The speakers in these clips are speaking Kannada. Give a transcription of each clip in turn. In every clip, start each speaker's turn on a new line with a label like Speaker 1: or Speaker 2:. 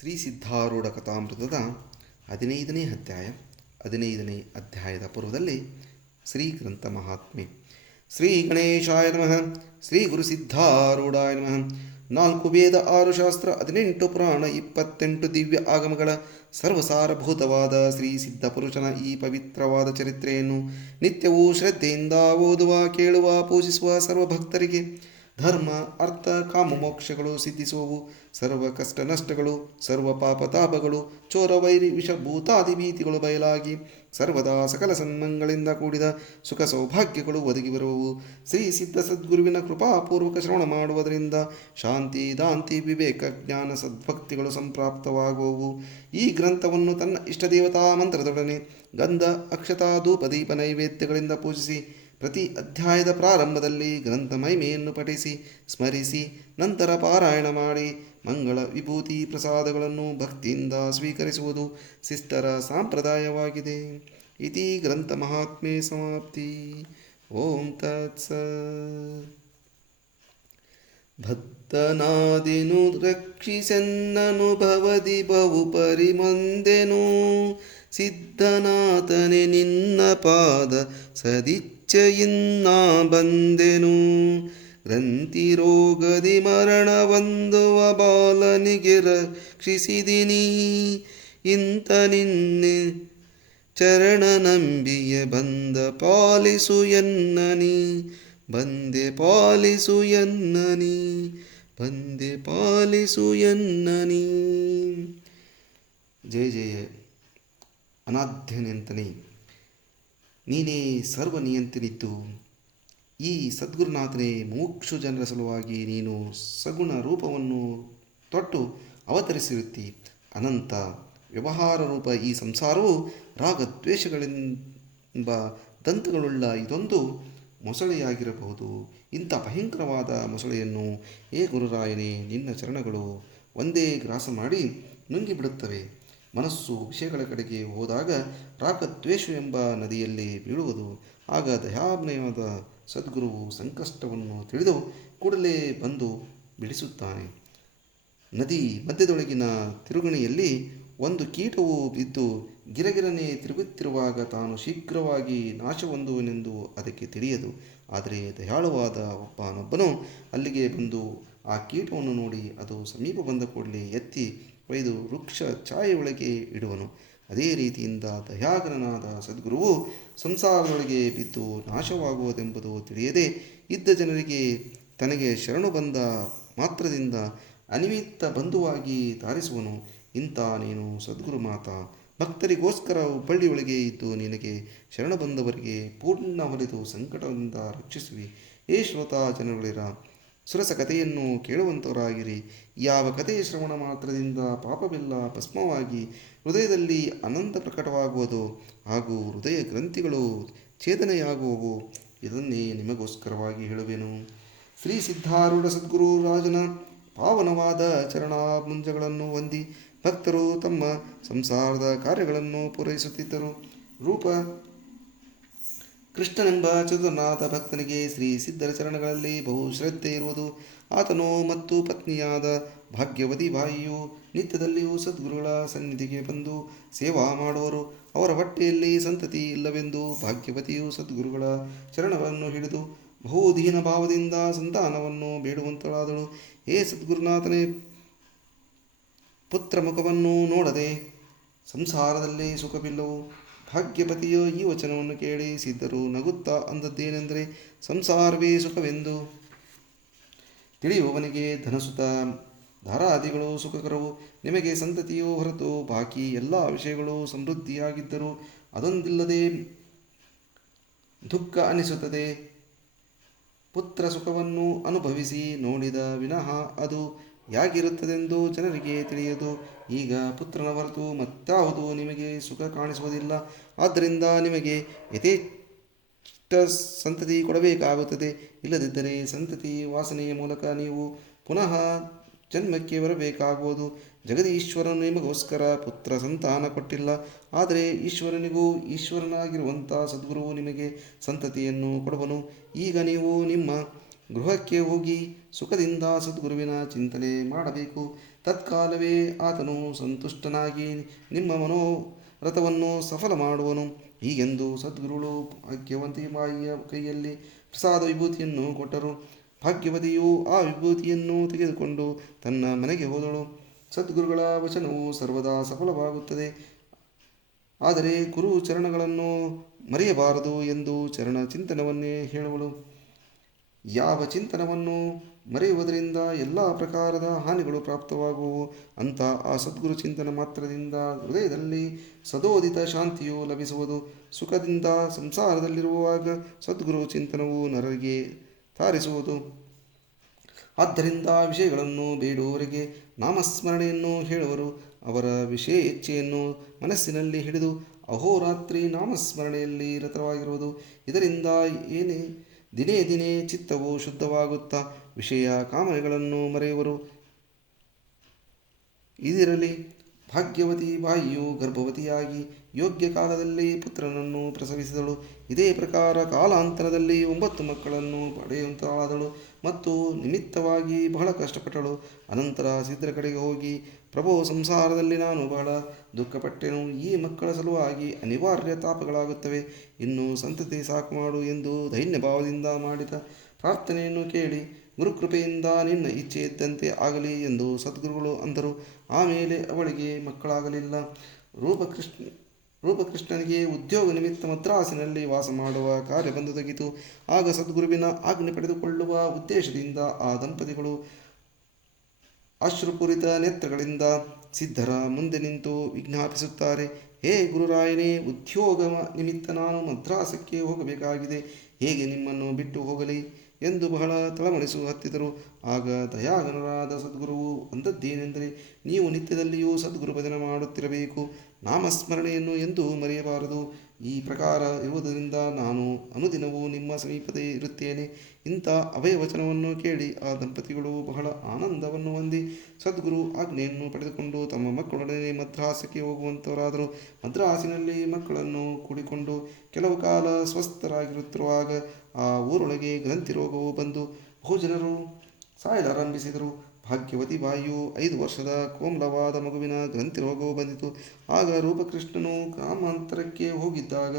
Speaker 1: ಶ್ರೀ ಸಿದ್ಧಾರೂಢ ಕಥಾಮೃತದ ಹದಿನೈದನೇ ಅಧ್ಯಾಯ, ಹದಿನೈದನೇ ಅಧ್ಯಾಯದ ಪೂರ್ವದಲ್ಲಿ ಶ್ರೀ ಗ್ರಂಥ ಮಹಾತ್ಮೆ, ಶ್ರೀ ಗಣೇಶಾಯ ನಮಃ, ಶ್ರೀ ಗುರು ಸಿದ್ಧಾರೂಢಾಯ ನಮಃ. ನಾಲ್ಕು ವೇದ ಆರು ಶಾಸ್ತ್ರ, ಹದಿನೆಂಟು ಪುರಾಣ, ಇಪ್ಪತ್ತೆಂಟು ದಿವ್ಯ ಆಗಮಗಳ ಸರ್ವಸಾರಭೂತವಾದ ಶ್ರೀ ಸಿದ್ಧಪುರುಷನ ಈ ಪವಿತ್ರವಾದ ಚರಿತ್ರೆಯನ್ನು ನಿತ್ಯವೂ ಶ್ರದ್ಧೆಯಿಂದ ಓದುವ, ಕೇಳುವ, ಪೂಜಿಸುವ ಸರ್ವ ಭಕ್ತರಿಗೆ ಧರ್ಮ, ಅರ್ಥ, ಕಾಮ ಮೋಕ್ಷಗಳು ಸಿದ್ಧಿಸುವವು. ಸರ್ವ ಕಷ್ಟ ನಷ್ಟಗಳು, ಸರ್ವ ಪಾಪ ತಾಪಗಳು, ಚೋರ, ವೈರಿ ವಿಷಭೂತಾದಿ ಭೀತಿಗಳು ಬಯಲಾಗಿ ಸರ್ವದಾ ಸಕಲ ಸನ್ಮಂಗಳಿಂದ ಕೂಡಿದ ಸುಖ ಸೌಭಾಗ್ಯಗಳು ಒದಗಿ ಬರುವವು. ಶ್ರೀ ಸಿದ್ಧ ಸದ್ಗುರುವಿನ ಕೃಪಾಪೂರ್ವಕ ಶ್ರವಣ ಮಾಡುವುದರಿಂದ ಶಾಂತಿ, ದಾಂತಿ, ವಿವೇಕ, ಜ್ಞಾನ, ಸದ್ಭಕ್ತಿಗಳು ಸಂಪ್ರಾಪ್ತವಾಗುವವು. ಈ ಗ್ರಂಥವನ್ನು ತನ್ನ ಇಷ್ಟದೇವತಾ ಮಂತ್ರದೊಡನೆ ಗಂಧ, ಅಕ್ಷತಾ, ಧೂಪ, ದೀಪ, ನೈವೇದ್ಯಗಳಿಂದ ಪೂಜಿಸಿ ಪ್ರತಿ ಅಧ್ಯಾಯದ ಪ್ರಾರಂಭದಲ್ಲಿ ಗ್ರಂಥ ಮಹಿಮೆಯನ್ನು ಪಠಿಸಿ, ಸ್ಮರಿಸಿ, ನಂತರ ಪಾರಾಯಣ ಮಾಡಿ, ಮಂಗಳ ವಿಭೂತಿ ಪ್ರಸಾದಗಳನ್ನು ಭಕ್ತಿಯಿಂದ ಸ್ವೀಕರಿಸುವುದು ಶಿಷ್ಟರ ಸಾಂಪ್ರದಾಯವಾಗಿದೆ. ಇತಿ ಗ್ರಂಥ ಮಹಾತ್ಮೆ ಸಮಾಪ್ತಿ. ಓಂ ತತ್ಸ ಭಕ್ತನಾದಿನು ರಕ್ಷಿಸೆನ್ನನುಭವದಿ ಬಹು ಪರಿಮಂದೆನು ಸಿದ್ಧನಾಥನೆ ನಿನ್ನ ಪಾದ ಸದಿಚ್ಛೆಯಿನ್ನ ಬಂದೆನು. ಗ್ರಂಥಿ ರೋಗದಿ ಮರಣ ಬಂದುವ ಬಾಲನಿಗೆ ರಕ್ಷಿಸಿದಿನಿ. ಇಂಥ ನಿನ್ನೆ ಚರಣ ನಂಬಿಯ ಬಂದ ಪಾಲಿಸು ಎನ್ನನಿ. ಬಂದೆ ಪಾಲಿಸು ಎನ್ನನಿ. ಬಂದೆ ಪಾಲಿಸು ಎನ್ನನಿ. ಜಯ ಜಯ. ಅನಾಧ್ಯ ನಿಯಂತನೆ ನೀನೇ ಸರ್ವ ನಿಯಂತ್ರಿತು ಈ ಸದ್ಗುರುನಾಥನೇ ಮೋಕ್ಷ ಜನರ ಸಲುವಾಗಿ ನೀನು ಸಗುಣ ರೂಪವನ್ನು ತೊಟ್ಟು ಅವತರಿಸಿರುತ್ತಿ. ಅನಂತ ವ್ಯವಹಾರ ರೂಪ ಈ ಸಂಸಾರವು ರಾಗದ್ವೇಷಗಳೆಂಬ ದಂತಗಳುಳ್ಳ ಇದೊಂದು ಮೊಸಳೆಯಾಗಿರಬಹುದು. ಇಂಥ ಭಯಂಕರವಾದ ಮೊಸಳೆಯನ್ನು, ಏ ಗುರುರಾಯನೇ, ನಿನ್ನ ಚರಣಗಳು ಒಂದೇ ಗ್ರಾಸ ಮಾಡಿ ನುಂಗಿಬಿಡುತ್ತವೆ. ಮನಸ್ಸು ವಿಷಯಗಳ ಕಡೆಗೆ ಹೋದಾಗ ರಾಗದ್ವೇಷ ಎಂಬ ನದಿಯಲ್ಲಿ ಬೀಳುವುದು, ಆಗ ದಯಾಭಿನಯವಾದ ಸದ್ಗುರುವು ಸಂಕಷ್ಟವನ್ನು ತಿಳಿದು ಕೂಡಲೇ ಬಂದು ಬಿಡಿಸುತ್ತಾನೆ. ನದಿ ಮಧ್ಯದೊಳಗಿನ ತಿರುಗಣಿಯಲ್ಲಿ ಒಂದು ಕೀಟವು ಬಿದ್ದು ಗಿರಗಿರನೆ ತಿರುಗುತ್ತಿರುವಾಗ ತಾನು ಶೀಘ್ರವಾಗಿ ನಾಶಹೊಂದುವನೆಂದು ಅದಕ್ಕೆ ತಿಳಿಯದು. ಆದರೆ ದಯಾಳುವಾದ ಒಬ್ಬನೊಬ್ಬನು ಅಲ್ಲಿಗೆ ಬಂದು ಆ ಕೀಟವನ್ನು ನೋಡಿ ಅದು ಸಮೀಪ ಬಂದ ಕೂಡಲೇ ಎತ್ತಿ ಒಯ್ದು ವೃಕ್ಷ ಛಾಯೆಯೊಳಗೆ ಇಡುವನು. ಅದೇ ರೀತಿಯಿಂದ ದಯಾಗ್ರನಾದ ಸದ್ಗುರುವು ಸಂಸಾರದೊಳಗೆ ಬಿದ್ದು ನಾಶವಾಗುವುದೆಂಬುದು ತಿಳಿಯದೆ ಇದ್ದ ಜನರಿಗೆ ತನಗೆ ಶರಣು ಬಂದ ಮಾತ್ರದಿಂದ ಅನಿಮಿತ್ತ ಬಂಧುವಾಗಿ ಧಾರಿಸುವನು. ಇಂಥ ನೀನು ಸದ್ಗುರು ಮಾತ, ಭಕ್ತರಿಗೋಸ್ಕರ ಹುಬ್ಬಳ್ಳಿಯೊಳಗೆ ಇದ್ದು ನಿನಗೆ ಶರಣ ಬಂದವರಿಗೆ ಪೂರ್ಣ ಹೊಲಿದು ಸಂಕಟದಿಂದ ರಕ್ಷಿಸುವಿ. ಏ ಶ್ರೋತಾ ಜನಗಳಿರ ಸುರಸ ಕಥೆಯನ್ನು ಕೇಳುವಂಥವರಾಗಿರಿ ಯಾವ ಕಥೆಯ ಶ್ರವಣ ಮಾತ್ರದಿಂದ ಪಾಪವೆಲ್ಲ ಭಸ್ಮವಾಗಿ ಹೃದಯದಲ್ಲಿ ಅನಂತ ಪ್ರಕಟವಾಗುವುದು ಹಾಗೂ ಹೃದಯ ಗ್ರಂಥಿಗಳು ಛೇದನೆಯಾಗುವವು. ಇದನ್ನೇ ನಿಮಗೋಸ್ಕರವಾಗಿ ಹೇಳುವೆನು. ಶ್ರೀ ಸಿದ್ಧಾರೂಢ ಸದ್ಗುರು ರಾಜನ ಪಾವನವಾದ ಚರಣಾಮುಂಜಗಳನ್ನು ಹೊಂದಿ ಭಕ್ತರು ತಮ್ಮ ಸಂಸಾರದ ಕಾರ್ಯಗಳನ್ನು ಪೂರೈಸುತ್ತಿದ್ದರು. ರೂಪ ಕೃಷ್ಣನೆಂಬ ಚತುರ್ನಾಥ ಭಕ್ತನಿಗೆ ಶ್ರೀ ಸಿದ್ಧರ ಚರಣಗಳಲ್ಲಿ ಬಹು ಶ್ರದ್ಧೆ ಇರುವುದು. ಆತನು ಮತ್ತು ಪತ್ನಿಯಾದ ಭಾಗ್ಯವತಿ ಬಾಯಿಯು ನಿತ್ಯದಲ್ಲಿಯೂ ಸದ್ಗುರುಗಳ ಸನ್ನಿಧಿಗೆ ಬಂದು ಸೇವಾ ಮಾಡುವರು. ಅವರ ಹೊಟ್ಟೆಯಲ್ಲಿ ಸಂತತಿ ಇಲ್ಲವೆಂದು ಭಾಗ್ಯವತಿಯು ಸದ್ಗುರುಗಳ ಚರಣವನ್ನು ಹಿಡಿದು ಬಹುದೀನ ಭಾವದಿಂದ ಸಂತಾನವನ್ನು ಬೇಡುವಂತಳಾದಳು. ಹೇ ಸದ್ಗುರುನಾಥನೇ ಪುತ್ರ ಮುಖವನ್ನು ನೋಡದೆ ಸಂಸಾರದಲ್ಲಿ ಸುಖವಿಲ್ಲವು. ಭಾಗ್ಯಪತಿಯು ಈ ವಚನವನ್ನು ಕೇಳಿ ಸಿದ್ಧರು ನಗುತ್ತಾ ಅಂದದ್ದೇನೆಂದರೆ, ಸಂಸಾರವೇ ಸುಖವೆಂದು. ತಿಳಿಯುವವನಿಗೆ ಧನಸುತ, ಧಾರಾದಿಗಳು ಸುಖಕರವು. ನಿಮಗೆ ಸಂತತಿಯೋ ಹೊರತು ಬಾಕಿ ಎಲ್ಲ ವಿಷಯಗಳು ಸಮೃದ್ಧಿಯಾಗಿದ್ದರೂ ಅದೊಂದಿಲ್ಲದೆ ದುಃಖ ಅನಿಸುತ್ತದೆ. ಪುತ್ರ ಸುಖವನ್ನು ಅನುಭವಿಸಿ ನೋಡಿದ ವಿನಃ ಅದು ಯಾಗಿರುತ್ತದೆಂದು ಜನರಿಗೆ ತಿಳಿಯದು. ಈಗ ಪುತ್ರನ ಹೊರತು ಮತ್ತಾವುದು ನಿಮಗೆ ಸುಖ ಕಾಣಿಸುವುದಿಲ್ಲ. ಆದ್ದರಿಂದ ನಿಮಗೆ ಯಥೇಷ್ಟ ಸಂತತಿ ಕೊಡಬೇಕಾಗುತ್ತದೆ. ಇಲ್ಲದಿದ್ದರೆ ಸಂತತಿ ವಾಸನೆಯ ಮೂಲಕ ನೀವು ಪುನಃ ಜನ್ಮಕ್ಕೆ ಬರಬೇಕಾಗುವುದು. ಜಗದೀಶ್ವರನು ನಿಮಗೋಸ್ಕರ ಪುತ್ರ ಸಂತಾನ ಕೊಟ್ಟಿಲ್ಲ. ಆದರೆ ಈಶ್ವರನಿಗೂ ಈಶ್ವರನಾಗಿರುವಂಥ ಸದ್ಗುರುವು ನಿಮಗೆ ಸಂತತಿಯನ್ನು ಕೊಡುವನು. ಈಗ ನೀವು ನಿಮ್ಮ ಗೃಹಕ್ಕೆ ಹೋಗಿ ಸುಖದಿಂದ ಸದ್ಗುರುವಿನ ಚಿಂತನೆ ಮಾಡಬೇಕು. ತತ್ಕಾಲವೇ ಆತನು ಸಂತುಷ್ಟನಾಗಿ ನಿಮ್ಮ ಮನೋರಥವನ್ನು ಸಫಲ ಮಾಡುವನು. ಹೀಗೆಂದು ಸದ್ಗುರುಗಳು ಭಾಗ್ಯವಂತಿ ಬಾಯಿಯ ಕೈಯಲ್ಲಿ ಪ್ರಸಾದ ವಿಭೂತಿಯನ್ನು ಕೊಟ್ಟರು. ಭಾಗ್ಯವತಿಯು ಆ ವಿಭೂತಿಯನ್ನು ತೆಗೆದುಕೊಂಡು ತನ್ನ ಮನೆಗೆ ಹೋದಳು. ಸದ್ಗುರುಗಳ ವಚನವು ಸರ್ವದಾ ಸಫಲವಾಗುತ್ತದೆ. ಆದರೆ ಗುರು ಚರಣಗಳನ್ನು ಮರೆಯಬಾರದು ಎಂದು ಚರಣ ಚಿಂತನವನ್ನೇ ಹೇಳುವಳು. ಯಾವ ಚಿಂತನವನ್ನು ಮರೆಯುವುದರಿಂದ ಎಲ್ಲ ಪ್ರಕಾರದ ಹಾನಿಗಳು ಪ್ರಾಪ್ತವಾಗುವು. ಅಂತ ಆ ಸದ್ಗುರು ಚಿಂತನ ಮಾತ್ರದಿಂದ ಹೃದಯದಲ್ಲಿ ಸದೋದಿತ ಶಾಂತಿಯು ಲಭಿಸುವುದು. ಸುಖದಿಂದ ಸಂಸಾರದಲ್ಲಿರುವಾಗ ಸದ್ಗುರು ಚಿಂತನವು ನರರಿಗೆ ತಾರಿಸುವುದು. ಆದ್ದರಿಂದ ವಿಷಯಗಳನ್ನು ಬೇಡುವವರಿಗೆ ನಾಮಸ್ಮರಣೆಯನ್ನು ಹೇಳುವರು. ಅವರ ವಿಷಯ ಇಚ್ಛೆಯನ್ನು ಮನಸ್ಸಿನಲ್ಲಿ ಹಿಡಿದು ಅಹೋರಾತ್ರಿ ನಾಮಸ್ಮರಣೆಯಲ್ಲಿ ರತವಾಗಿರುವುದು ಇದರಿಂದ ಏನೇ ದಿನೇ ದಿನೇ ಚಿತ್ತವು ಶುದ್ಧವಾಗುತ್ತಾ ವಿಷಯ ಕಾಮನೆಗಳನ್ನು ಮರೆಯುವರು. ಇದಿರಲಿ, ಭಾಗ್ಯವತಿ ಬಾಯಿಯು ಗರ್ಭವತಿಯಾಗಿ ಯೋಗ್ಯ ಕಾಲದಲ್ಲಿ ಪುತ್ರನನ್ನು ಪ್ರಸವಿಸಿದಳು. ಇದೇ ಪ್ರಕಾರ ಕಾಲಾಂತರದಲ್ಲಿ ಒಂಬತ್ತು ಮಕ್ಕಳನ್ನು ಪಡೆಯುವಂತಾದಳು ಮತ್ತು ನಿಮಿತ್ತವಾಗಿ ಬಹಳ ಕಷ್ಟಪಟ್ಟಳು. ಅನಂತರ ಸಿದ್ಧರ ಕಡೆಗೆ ಹೋಗಿ, ಪ್ರಭು, ಸಂಸಾರದಲ್ಲಿ ನಾನು ಬಹಳ ದುಃಖಪಟ್ಟೆನು. ಈ ಮಕ್ಕಳ ಸಲುವಾಗಿ ಅನಿವಾರ್ಯ ತಾಪಗಳಾಗುತ್ತವೆ. ಇನ್ನು ಸಂತತಿ ಸಾಕು ಮಾಡು ಎಂದು ದೈನ್ಯ ಭಾವದಿಂದ ಮಾಡಿದ ಪ್ರಾರ್ಥನೆಯನ್ನು ಕೇಳಿ, ಗುರುಕೃಪೆಯಿಂದ ನಿನ್ನ ಇಚ್ಛೆ ಇದ್ದಂತೆ ಆಗಲಿ ಎಂದು ಸದ್ಗುರುಗಳು ಅಂದರು. ಆಮೇಲೆ ಅವಳಿಗೆ ಮಕ್ಕಳಾಗಲಿಲ್ಲ. ರೂಪಕೃಷ್ಣ ರೂಪಕೃಷ್ಣನಿಗೆ ಉದ್ಯೋಗ ನಿಮಿತ್ತ ಮದ್ರಾಸಿನಲ್ಲಿ ವಾಸ ಮಾಡುವ ಕಾರ್ಯ ಬಂದೊದಗಿತು ಆಗ ಸದ್ಗುರುವಿನ ಆಜ್ಞೆ ಪಡೆದುಕೊಳ್ಳುವ ಉದ್ದೇಶದಿಂದ ಆ ದಂಪತಿಗಳು ಅಶ್ರುಪೂರಿತ ನೇತ್ರಗಳಿಂದ ಸಿದ್ಧರ ಮುಂದೆ ನಿಂತು ವಿಜ್ಞಾಪಿಸುತ್ತಾರೆ, ಹೇ ಗುರುರಾಯನೇ, ಉದ್ಯೋಗ ನಿಮಿತ್ತ ನಾನು ಮದ್ರಾಸಕ್ಕೆ ಹೋಗಬೇಕಾಗಿದೆ. ಹೇಗೆ ನಿಮ್ಮನ್ನು ಬಿಟ್ಟು ಹೋಗಲಿ? ಎಂದು ಬಹಳ ತಳಮಳಿಸು ಹತ್ತಿದರು. ಆಗ ದಯಾಗನರಾದ ಸದ್ಗುರುವು ಅಂದದ್ದೇನೆಂದರೆ, ನೀವು ನಿತ್ಯದಲ್ಲಿಯೂ ಸದ್ಗುರು ಭಜನೆ ಮಾಡುತ್ತಿರಬೇಕು. ನಾಮಸ್ಮರಣೆಯನ್ನು ಎಂದೂ ಮರೆಯಬಾರದು. ಈ ಪ್ರಕಾರ ಇರುವುದರಿಂದ ನಾನು ಅನುದಿನವೂ ನಿಮ್ಮ ಸಮೀಪದೇ ಇರುತ್ತೇನೆ. ಇಂಥ ಅಭಯವಚನವನ್ನು ಕೇಳಿ ಆ ದಂಪತಿಗಳು ಬಹಳ ಆನಂದವನ್ನು ಹೊಂದಿ ಸದ್ಗುರು ಆಜ್ಞೆಯನ್ನು ಪಡೆದುಕೊಂಡು ತಮ್ಮ ಮಕ್ಕಳೊಡನೆ ಮದ್ರಾಸಕ್ಕೆ ಹೋಗುವಂತವರಾದರು. ಮದ್ರಾಸಿನಲ್ಲಿ ಮಕ್ಕಳನ್ನು ಕೂಡಿಕೊಂಡು ಕೆಲವು ಕಾಲ ಸ್ವಸ್ಥರಾಗಿರುತ್ತಿರುವಾಗ ಆ ಊರೊಳಗೆ ಗ್ರಂಥಿ ರೋಗವು ಬಂದು ಬಹುಜನರು ಸಾಯಲಾರಂಭಿಸಿದರು. ಭಾಗ್ಯವತಿ ಬಾಯಿಯು ಐದು ವರ್ಷದ ಕೋಮಲವಾದ ಮಗುವಿನ ಗ್ರಂಥಿ ರೋಗವು ಬಂದಿತು. ಆಗ ರೂಪಕೃಷ್ಣನು ಗ್ರಾಮಾಂತರಕ್ಕೆ ಹೋಗಿದ್ದಾಗ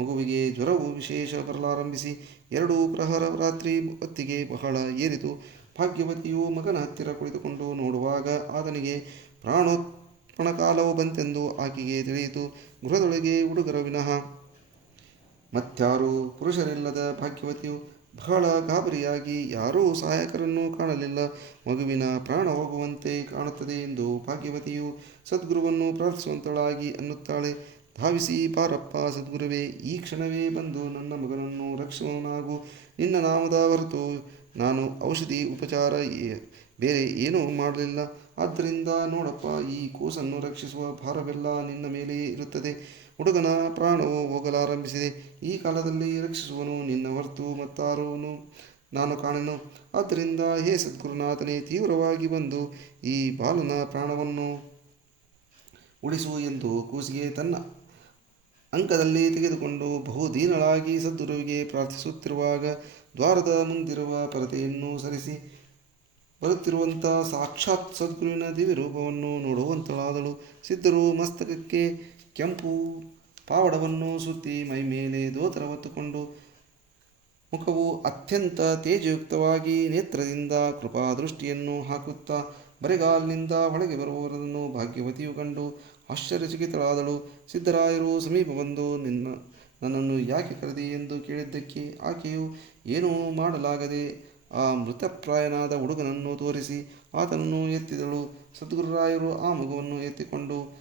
Speaker 1: ಮಗುವಿಗೆ ಜ್ವರವು ವಿಶೇಷ ಬರಲಾರಂಭಿಸಿ, ಎರಡು ಪ್ರಹರ ರಾತ್ರಿ ಹೊತ್ತಿಗೆ ಬಹಳ ಏರಿತು. ಭಾಗ್ಯವತಿಯು ಮಗನ ಹತ್ತಿರ ಕುಳಿತುಕೊಂಡು ನೋಡುವಾಗ ಆತನಿಗೆ ಪ್ರಾಣೋತ್ಪಣ ಕಾಲವು ಬಂತೆಂದು ಆಕೆಗೆ ತಿಳಿಯಿತು. ಗೃಹದೊಳಗೆ ಹುಡುಗರ ವಿನಃ ಮತ್ಯಾರೂ ಪುರುಷರಿಲ್ಲದ ಭಾಗ್ಯವತಿಯು ಬಹಳ ಗಾಬರಿಯಾಗಿ ಯಾರೂ ಸಹಾಯಕರನ್ನು ಕಾಣಲಿಲ್ಲ. ಮಗುವಿನ ಪ್ರಾಣ ಹೋಗುವಂತೆ ಕಾಣುತ್ತದೆ ಎಂದು ಭಾಗ್ಯವತಿಯು ಸದ್ಗುರುವನ್ನು ಪ್ರಾರ್ಥಿಸುವಂತಳಾಗಿ ಅನ್ನುತ್ತಾಳೆ. ಧಾವಿಸಿ, ಪಾರಪ್ಪ, ಸದ್ಗುರುವೇ, ಈ ಕ್ಷಣವೇ ಬಂದು ನನ್ನ ಮಗನನ್ನು ರಕ್ಷಿಸುವನಾಗು ನಿನ್ನ ನಾಮದ ಹೊರತು ನಾನು ಔಷಧಿ ಉಪಚಾರ ಬೇರೆ ಏನೂ ಮಾಡಲಿಲ್ಲ. ಆದ್ದರಿಂದ ನೋಡಪ್ಪ, ಈ ಕೂಸನ್ನು ರಕ್ಷಿಸುವ ಭಾರವೆಲ್ಲ ನಿನ್ನ ಮೇಲೆಯೇ ಇರುತ್ತದೆ. ಹುಡುಗನ ಪ್ರಾಣವು ಹೋಗಲಾರಂಭಿಸಿದೆ. ಈ ಕಾಲದಲ್ಲಿ ರಕ್ಷಿಸುವನು ನಿನ್ನ ಹೊರತು ಮತ್ತಾರೂನು ನಾನು ಕಾಣೆನು. ಆದ್ದರಿಂದ ಹೇ ಸದ್ಗುರುನಾಥನೇ, ತೀವ್ರವಾಗಿ ಬಂದು ಈ ಬಾಲನ ಪ್ರಾಣವನ್ನು ಉಳಿಸು ಎಂದು ಕೂಸಿಗೆ ತನ್ನ ಅಂಕದಲ್ಲಿ ತೆಗೆದುಕೊಂಡು ಬಹುದೀನಳಾಗಿ ಸದ್ಗುರುವಿಗೆ ಪ್ರಾರ್ಥಿಸುತ್ತಿರುವಾಗ ದ್ವಾರದ ಮುಂದಿರುವ ಪರದೆಯನ್ನು ಸರಿಸಿ ಬರುತ್ತಿರುವಂಥ ಸಾಕ್ಷಾತ್ ಸದ್ಗುರುವಿನ ದಿವ್ಯ ರೂಪವನ್ನು ನೋಡುವಂತಳಾದಳು. ಸಿದ್ಧರು ಮಸ್ತಕಕ್ಕೆ ಕೆಂಪು ಪಾವಡವನ್ನು ಸುತ್ತಿ ಮೈ ಮೇಲೆ ದೋತರ ಹೊತ್ತುಕೊಂಡು, ಮುಖವು ಅತ್ಯಂತ ತೇಜಯುಕ್ತವಾಗಿ ನೇತ್ರದಿಂದ ಕೃಪಾದೃಷ್ಟಿಯನ್ನು ಹಾಕುತ್ತಾ ಬರೆಗಾಲಿನಿಂದ ಒಳಗೆ ಬರುವವರನ್ನು ಭಾಗ್ಯವತಿಯು ಕಂಡು ಆಶ್ಚರ್ಯಚಕಿತಳಾದಳು. ಸಿದ್ಧರಾಯರು ಸಮೀಪ ಬಂದು, ನಿನ್ನ, ನನ್ನನ್ನು ಯಾಕೆ ಕರೆದಿ? ಎಂದು ಕೇಳಿದ್ದಕ್ಕೆ ಆಕೆಯು, ಏನೂ ಮಾಡಲಾಗದೆ ಆ ಮೃತಪ್ರಾಯನಾದ ಹುಡುಗನನ್ನು ತೋರಿಸಿ ಆತನನ್ನು ಎತ್ತಿದಳು. ಸದ್ಗುರುರಾಯರು ಆ ಮಗುವನ್ನು ಎತ್ತಿಕೊಂಡು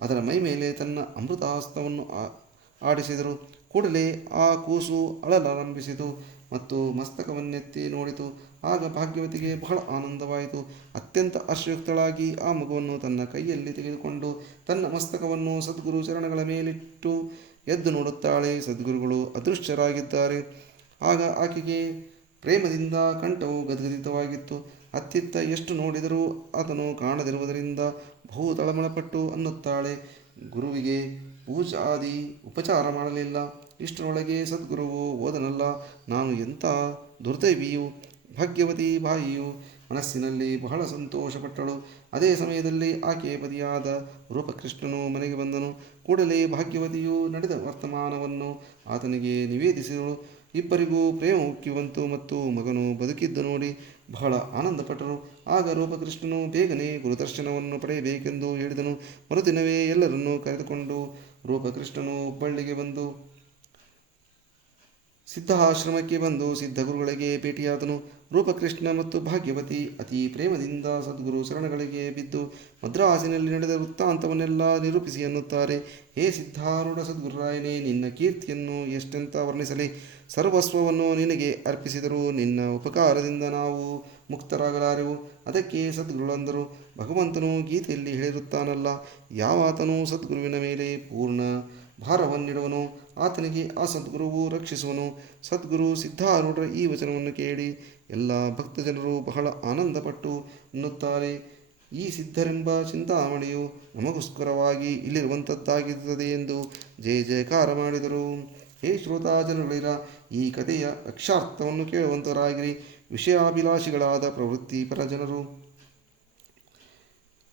Speaker 1: ಅದರ ಮೈ ಮೇಲೆ ತನ್ನ ಅಮೃತಾಸ್ತ್ರವನ್ನು ಆಡಿಸಿದರು. ಕೂಡಲೇ ಆ ಕೂಸು ಅಳಲಾರಂಭಿಸಿತು ಮತ್ತು ಮಸ್ತಕವನ್ನೆತ್ತಿ ನೋಡಿತು. ಆಗ ಭಾಗ್ಯವತಿಗೆ ಬಹಳ ಆನಂದವಾಯಿತು. ಅತ್ಯಂತ ಅಶ್ರಯುಕ್ತಳಾಗಿ ಆ ಮಗುವನ್ನು ತನ್ನ ಕೈಯಲ್ಲಿ ತೆಗೆದುಕೊಂಡು ತನ್ನ ಮಸ್ತಕವನ್ನು ಸದ್ಗುರು ಚರಣಗಳ ಮೇಲಿಟ್ಟು ಎದ್ದು ನೋಡುತ್ತಾಳೆ. ಸದ್ಗುರುಗಳು ಅದೃಶ್ಯರಾಗಿದ್ದಾರೆ ಆಗ ಆಕೆಗೆ ಪ್ರೇಮದಿಂದ ಕಂಠವು ಗದ್ಗದಿತವಾಗಿತ್ತು. ಅತ್ತಿತ್ತ ಎಷ್ಟು ನೋಡಿದರೂ ಅದನ್ನು ಕಾಣದಿರುವುದರಿಂದ ಬಹು ತಳಮಳಪಟ್ಟು ಅನ್ನುತ್ತಾಳೆ, ಗುರುವಿಗೆ ಪೂಜಾದಿ ಉಪಚಾರ ಮಾಡಲಿಲ್ಲ. ಇಷ್ಟರೊಳಗೆ ಸದ್ಗುರುವು ಓದನಲ್ಲ. ನಾನು ಎಂಥ ದುರ್ದೈವಿಯು? ಭಾಗ್ಯವತಿ ಬಾಯಿಯು ಮನಸ್ಸಿನಲ್ಲಿ ಬಹಳ ಸಂತೋಷಪಟ್ಟಳು. ಅದೇ ಸಮಯದಲ್ಲಿ ಆಕೆ ಪತಿಯಾದ ರೂಪಕೃಷ್ಣನು ಮನೆಗೆ ಬಂದನು. ಕೂಡಲೇ ಭಾಗ್ಯವತಿಯು ನಡೆದ ವರ್ತಮಾನವನ್ನು ಆತನಿಗೆ ನಿವೇದಿಸಿದಳು. ಇಬ್ಬರಿಗೂ ಪ್ರೇಮ ಉಕ್ಕಿ ಬಂತು ಮತ್ತು ಮಗನು ಬದುಕಿದ್ದು ನೋಡಿ ಬಹಳ ಆನಂದಪಟ್ಟರು. ಆಗ ರೂಪಕೃಷ್ಣನು ಬೇಗನೆ ಗುರುದರ್ಶನವನ್ನು ಪಡೆಯಬೇಕೆಂದು ಹೇಳಿದನು. ಮರುದಿನವೇ ಎಲ್ಲರನ್ನೂ ಕರೆದುಕೊಂಡು ರೂಪಕೃಷ್ಣನು ಹುಬ್ಬಳ್ಳಿಗೆ ಬಂದು ಸಿದ್ಧಾಶ್ರಮಕ್ಕೆ ಬಂದು ಸಿದ್ಧಗುರುಗಳಿಗೆ ಭೇಟಿಯಾದನು. ರೂಪಕೃಷ್ಣ ಮತ್ತು ಭಾಗ್ಯವತಿ ಅತಿ ಪ್ರೇಮದಿಂದ ಸದ್ಗುರು ಶರಣಗಳಿಗೆ ಬಿದ್ದು ಮದ್ರಾಸಿನಲ್ಲಿ ನಡೆದ ವೃತ್ತಾಂತವನ್ನೆಲ್ಲ ನಿರೂಪಿಸಿ ಎನ್ನುತ್ತಾರೆ. ಹೇ ಸಿದ್ಧಾರೂಢ ಸದ್ಗುರುರಾಯನೇ, ನಿನ್ನ ಕೀರ್ತಿಯನ್ನು ಎಷ್ಟೆಂತ ವರ್ಣಿಸಲಿ. ಸರ್ವಸ್ವವನ್ನು ನಿನಗೆ ಅರ್ಪಿಸಿದರೂ ನಿನ್ನ ಉಪಕಾರದಿಂದ ನಾವು ಮುಕ್ತರಾಗಲಾರೆವು. ಅದಕ್ಕೆ ಸದ್ಗುರುಗಳಂದರು ಭಗವಂತನು ಗೀತೆಯಲ್ಲಿ ಹೇಳಿರುತ್ತಾನಲ್ಲ ಯಾವಾತನು ಸದ್ಗುರುವಿನ ಮೇಲೆ ಪೂರ್ಣ ಭಾರವನ್ನಿಡುವನು? ಆತನಿಗೆ ಆ ಸದ್ಗುರುವು ರಕ್ಷಿಸುವನು. ಸದ್ಗುರು ಸಿದ್ಧಾರೂಢರ ಈ ವಚನವನ್ನು ಕೇಳಿ ಎಲ್ಲ ಭಕ್ತಜನರು ಬಹಳ ಆನಂದಪಟ್ಟು ಎನ್ನುತ್ತಾರೆ ಈ ಸಿದ್ಧರೆಂಬ ಚಿಂತಾಮಣಿಯು ನಮಗೋಸ್ಕರವಾಗಿ ಇಲ್ಲಿರುವಂಥದ್ದಾಗಿರುತ್ತದೆ ಎಂದು ಜಯ ಜಯಕಾರ ಮಾಡಿದರು. ಹೇ ಶ್ರೋತಾ ಜನಗಳಿರ ಈ ಕಥೆಯ ಅಕ್ಷಾರ್ಥವನ್ನು ಕೇಳುವಂತರಾಗಿರಿ ವಿಷಯಾಭಿಲಾಷಿಗಳಾದ ಪ್ರವೃತ್ತಿಪರ ಜನರು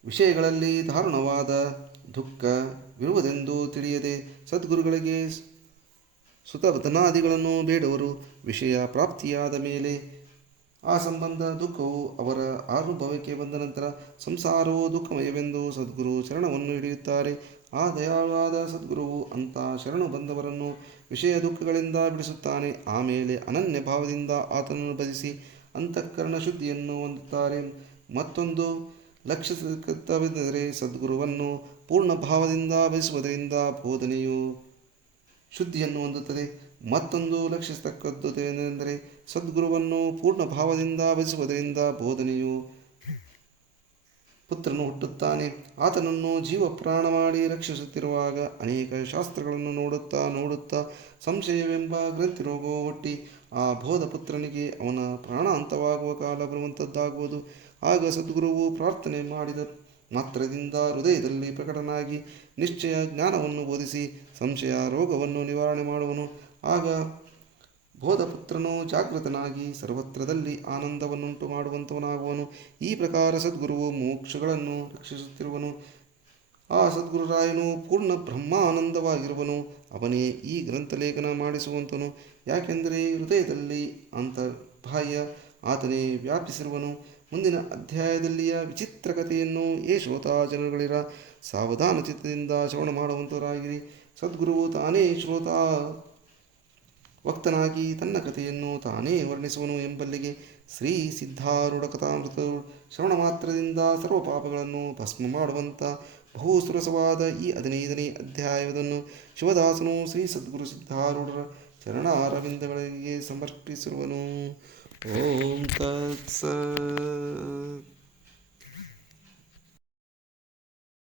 Speaker 1: ವಿಷಯಗಳಲ್ಲಿ ದಾರುಣವಾದ ದುಃಖವಿರುವುದೆಂದು ತಿಳಿಯದೆ ಸದ್ಗುರುಗಳಿಗೆ ಸುತವತನಾದಿಗಳನ್ನು ಬೇಡವರು ವಿಷಯ ಪ್ರಾಪ್ತಿಯಾದ ಮೇಲೆ ಆ ಸಂಬಂಧ ದುಃಖವು ಅವರ ಅನುಭವಕ್ಕೆ ಬಂದ ನಂತರ ಸಂಸಾರವು ದುಃಖಮಯವೆಂದು ಸದ್ಗುರು ಶರಣವನ್ನು ಹಿಡಿಯುತ್ತಾರೆ. ಆ ದಯಾಳಾದ ಸದ್ಗುರುವು ಅಂಥ ಶರಣು ಬಂದವರನ್ನು ವಿಷಯ ದುಃಖಗಳಿಂದ ಬಿಡಿಸುತ್ತಾನೆ. ಆಮೇಲೆ ಅನನ್ಯ ಭಾವದಿಂದ ಆತನನ್ನು ಭಜಿಸಿ ಅಂತಃಕರಣ ಶುದ್ಧಿಯನ್ನು ಹೊಂದುತ್ತಾರೆ. ಮತ್ತೊಂದು ಲಕ್ಷ್ಯವೆಂದರೆ ಸದ್ಗುರುವನ್ನು ಪೂರ್ಣ ಭಾವದಿಂದ ಭಜಿಸುವುದರಿಂದ ಬೋಧನೆಯು ಶುದ್ಧಿಯನ್ನು ಹೊಂದುತ್ತದೆ. ಮತ್ತೊಂದು ಲಕ್ಷಿಸತಕ್ಕದ್ದು ಸದ್ಗುರುವನ್ನು ಪೂರ್ಣ ಭಾವದಿಂದ ಭಜಿಸುವುದರಿಂದ ಬೋಧನೆಯು ಪುತ್ರನು ಹುಟ್ಟುತ್ತಾನೆ. ಆತನನ್ನು ಜೀವ ಪ್ರಾಣ ಮಾಡಿ ರಕ್ಷಿಸುತ್ತಿರುವಾಗ ಅನೇಕ ಶಾಸ್ತ್ರಗಳನ್ನು ನೋಡುತ್ತಾ ನೋಡುತ್ತಾ ಸಂಶಯವೆಂಬ ಗ್ರಂಥಿ ರೋಗವು ಒಟ್ಟಿ ಆ ಬೋಧ ಪುತ್ರನಿಗೆ ಅವನ ಪ್ರಾಣ ಅಂತವಾಗುವ ಕಾಲ ಬರುವಂಥದ್ದಾಗುವುದು ಆಗ ಸದ್ಗುರುವು ಪ್ರಾರ್ಥನೆ ಮಾಡಿದ ಮಾತ್ರದಿಂದ ಹೃದಯದಲ್ಲಿ ಪ್ರಕಟನಾಗಿ ನಿಶ್ಚಯ ಜ್ಞಾನವನ್ನು ಬೋಧಿಸಿ, ಸಂಶಯ ರೋಗವನ್ನು ನಿವಾರಣೆ ಮಾಡುವನು. ಆಗ ಬೋಧಪುತ್ರನು ಜಾಗೃತನಾಗಿ ಸರ್ವತ್ರದಲ್ಲಿ ಆನಂದವನ್ನುಂಟು ಮಾಡುವಂತವನಾಗುವನು. ಈ ಪ್ರಕಾರ ಸದ್ಗುರುವು ಮೋಕ್ಷಗಳನ್ನು ರಕ್ಷಿಸುತ್ತಿರುವನು. ಆ ಸದ್ಗುರುರಾಯನು ಪೂರ್ಣ ಬ್ರಹ್ಮಾನಂದವಾಗಿರುವನು. ಅವನೇ ಈ ಗ್ರಂಥಲೇಖನ ಮಾಡಿಸುವಂತನು. ಯಾಕೆಂದರೆ ಹೃದಯದಲ್ಲಿ ಅಂತರ್ಬಾಹ್ಯ ಆತನೇ ವ್ಯಾಪಿಸಿರುವನು. ಮುಂದಿನ ಅಧ್ಯಾಯದಲ್ಲಿಯ ವಿಚಿತ್ರ ಕಥೆಯನ್ನು ಏ ಶ್ರೋತಾ ಜನಗಳಿರ ಸಾವಧಾನ ಚಿತ್ತದಿಂದ ಶ್ರವಣ ಮಾಡುವಂಥವರಾಗಿರಿ ಸದ್ಗುರುವು ತಾನೇ ಶ್ರೋತಾ ವಕ್ತನಾಗಿ ತನ್ನ ಕಥೆಯನ್ನು ತಾನೇ ವರ್ಣಿಸುವನು ಎಂಬಲ್ಲಿಗೆ ಶ್ರೀ ಸಿದ್ಧಾರೂಢ ಕಥಾಮೃತ ಶ್ರವಣ ಮಾತ್ರದಿಂದ ಸರ್ವ ಪಾಪಗಳನ್ನು ಭಸ್ಮ ಮಾಡುವಂಥ ಬಹು ಸುರಸವಾದ ಈ ಹದಿನೈದನೇ ಅಧ್ಯಾಯವನ್ನು ಶಿವದಾಸನು ಶ್ರೀ ಸದ್ಗುರು ಸಿದ್ಧಾರೂಢರ ಚರಣಾರವಿಂದಗಳಿಗೆ ಸಮರ್ಪಿಸಿರುವನು. ಓಂ ತತ್ಸ